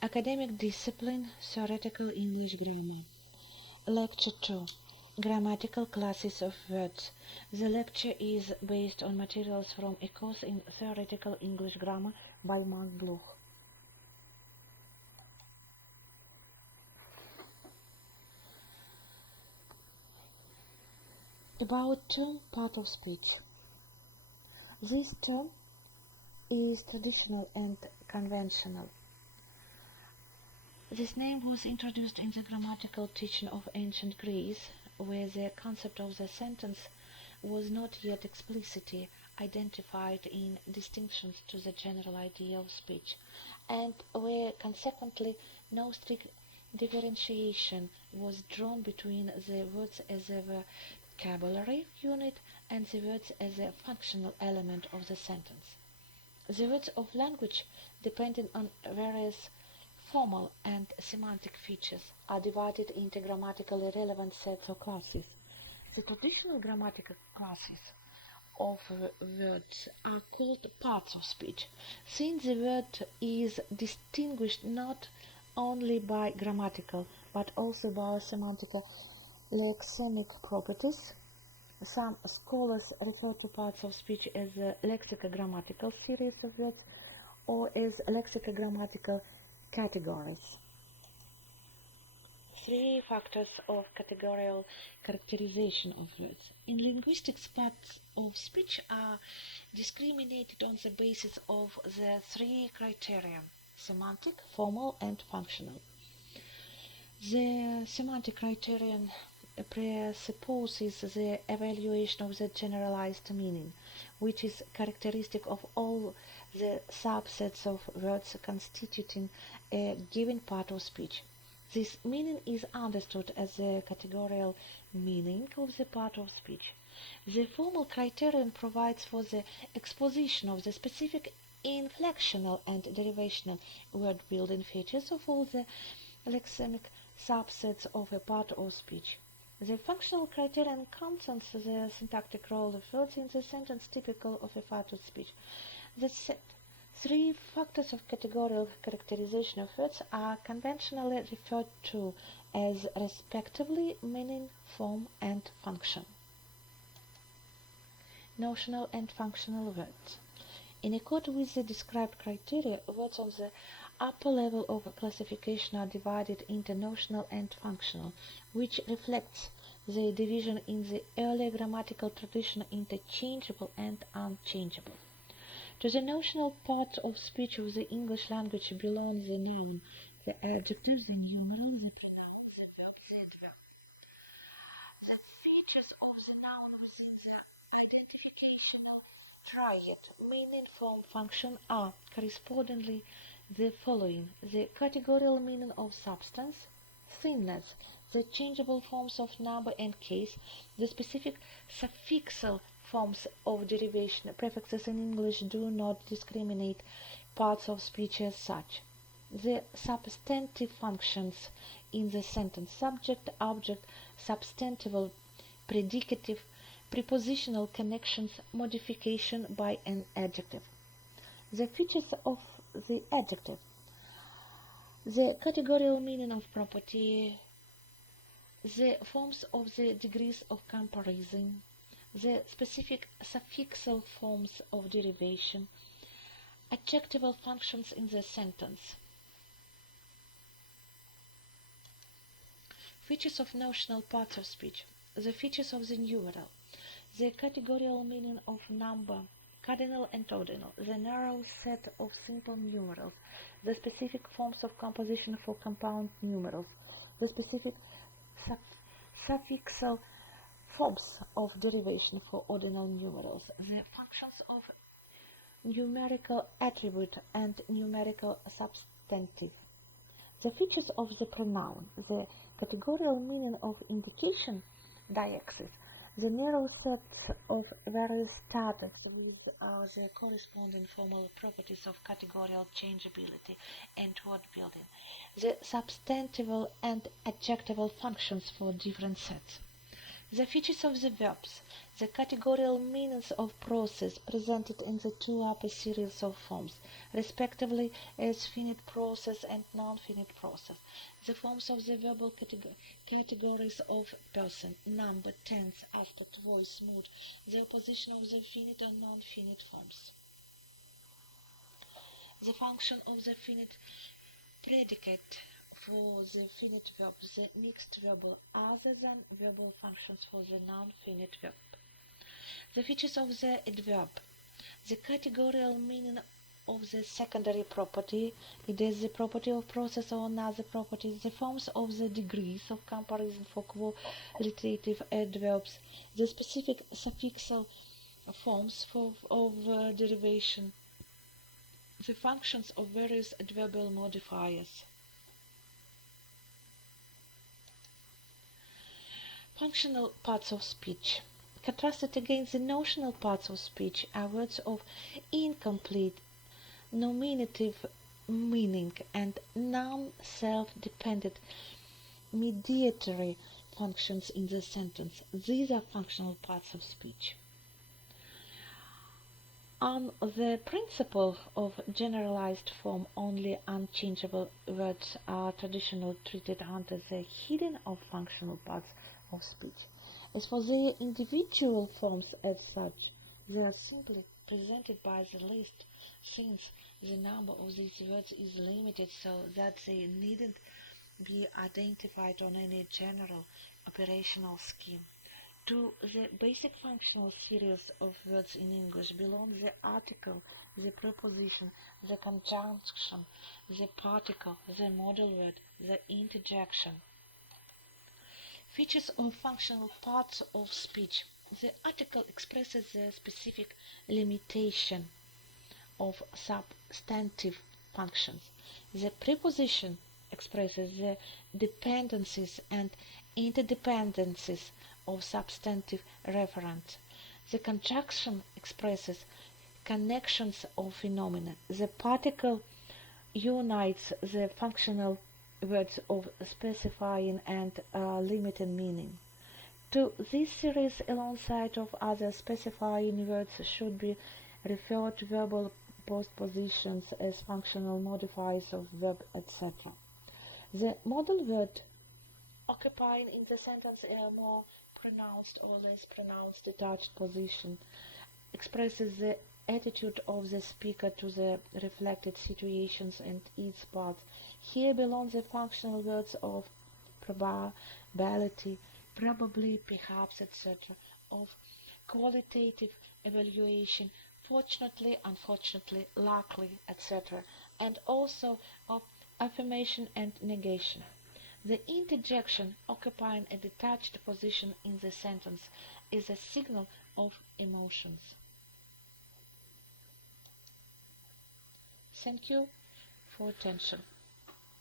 Academic discipline, theoretical English grammar. Lecture 2. Grammatical classes of words. The lecture is based on materials from a course in theoretical English grammar by Mark Bloch. About term part of speech. This term is traditional and conventional. This name was introduced in the grammatical teaching of ancient Greece, where the concept of the sentence was not yet explicitly identified in distinctions to the general idea of speech, and where consequently no strict differentiation was drawn between the words as a vocabulary unit and the words as a functional element of the sentence. The words of language, depending on various formal and semantic features, are divided into grammatically relevant sets or classes. The traditional grammatical classes of words are called parts of speech, since the word is distinguished not only by grammatical but also by semantic lexemic properties. Some scholars refer to parts of speech as a lexicogrammatical series of words or as lexicogrammatical categories. Three factors of categorical characterization of words. In linguistics, parts of speech are discriminated on the basis of the three criteria: semantic, formal, and functional. The semantic criterion presupposes the evaluation of the generalized meaning, which is characteristic of all the subsets of words constituting a given part of speech. This meaning is understood as the categorical meaning of the part of speech. The formal criterion provides for the exposition of the specific inflectional and derivational word-building features of all the lexemic subsets of a part of speech. The functional criterion concerns the syntactic role of words in the sentence typical of a part of speech. The three factors of categorical characterization of words are conventionally referred to as respectively meaning, form, and function. Notional and functional words. In accord with the described criteria, words on the upper level of classification are divided into notional and functional, which reflects the division in the earlier grammatical tradition into changeable and unchangeable. To the notional part of speech of the English language belong the noun, the adjective, the numeral, the pronoun, the verb, the adverb. The features of the noun within the identificational triad, meaning, form, function, are correspondingly the following: the categorical meaning of substance, thinness, the changeable forms of number and case, the specific suffixal forms of derivation. Prefixes in English do not discriminate parts of speech as such. The substantive functions in the sentence: subject, object, substantival, predicative, prepositional connections, modification by an adjective. The features of the adjective: the categorical meaning of property, the forms of the degrees of comparison, the specific suffixal forms of derivation, adjectival functions in the sentence. Features of notional parts of speech: the features of the numeral, the categorical meaning of number, cardinal and ordinal, the narrow set of simple numerals, the specific forms of composition for compound numerals, the specific suffixal forms of derivation for ordinal numerals, the functions of numerical attribute and numerical substantive. The features of the pronoun: the categorical meaning of indication, deixis, the narrow set of various status with the corresponding formal properties of categorical changeability and word building, the substantival and adjectival functions for different sets. The features of the verbs. The categorical meanings of process presented in the two upper series of forms, respectively as finite process and non-finite process. The forms of the verbal categories of person, number, tense, aspect, voice, mood. The opposition of the finite and non-finite forms. The function of the finite predicate for the finite verb, the mixed verbal, other than verbal functions for the non-finite verb. The features of the adverb. The categorical meaning of the secondary property, it is the property of process or another property. The forms of the degrees of comparison for qualitative adverbs. The specific suffixal forms of derivation. The functions of various adverbial modifiers. Functional parts of speech. Contrasted against the notional parts of speech are words of incomplete nominative meaning and non-self-dependent mediatory functions in the sentence. These are functional parts of speech. On the principle of generalized form, only unchangeable words are traditionally treated under the heading of functional parts of speech. As for their individual forms as such, they are simply presented by the list, since the number of these words is limited so that they needn't be identified on any general operational scheme. To the basic functional series of words in English belong the article, the preposition, the conjunction, the particle, the modal word, the interjection. Features of functional parts of speech. The article expresses the specific limitation of substantive functions. The preposition expresses the dependencies and interdependencies of substantive referents. The conjunction expresses connections of phenomena. The particle unites the functional words of specifying and limiting meaning. To this series, alongside of other specifying words, should be referred verbal postpositions as functional modifiers of verb, etc. The modal word, occupying in the sentence a more pronounced or less pronounced detached position, expresses the attitude of the speaker to the reflected situations and its parts. Here belong the functional words of probability, probably, perhaps, etc., of qualitative evaluation, fortunately, unfortunately, luckily, etc., and also of affirmation and negation. The interjection, occupying a detached position in the sentence, is a signal of emotions. Thank you for attention.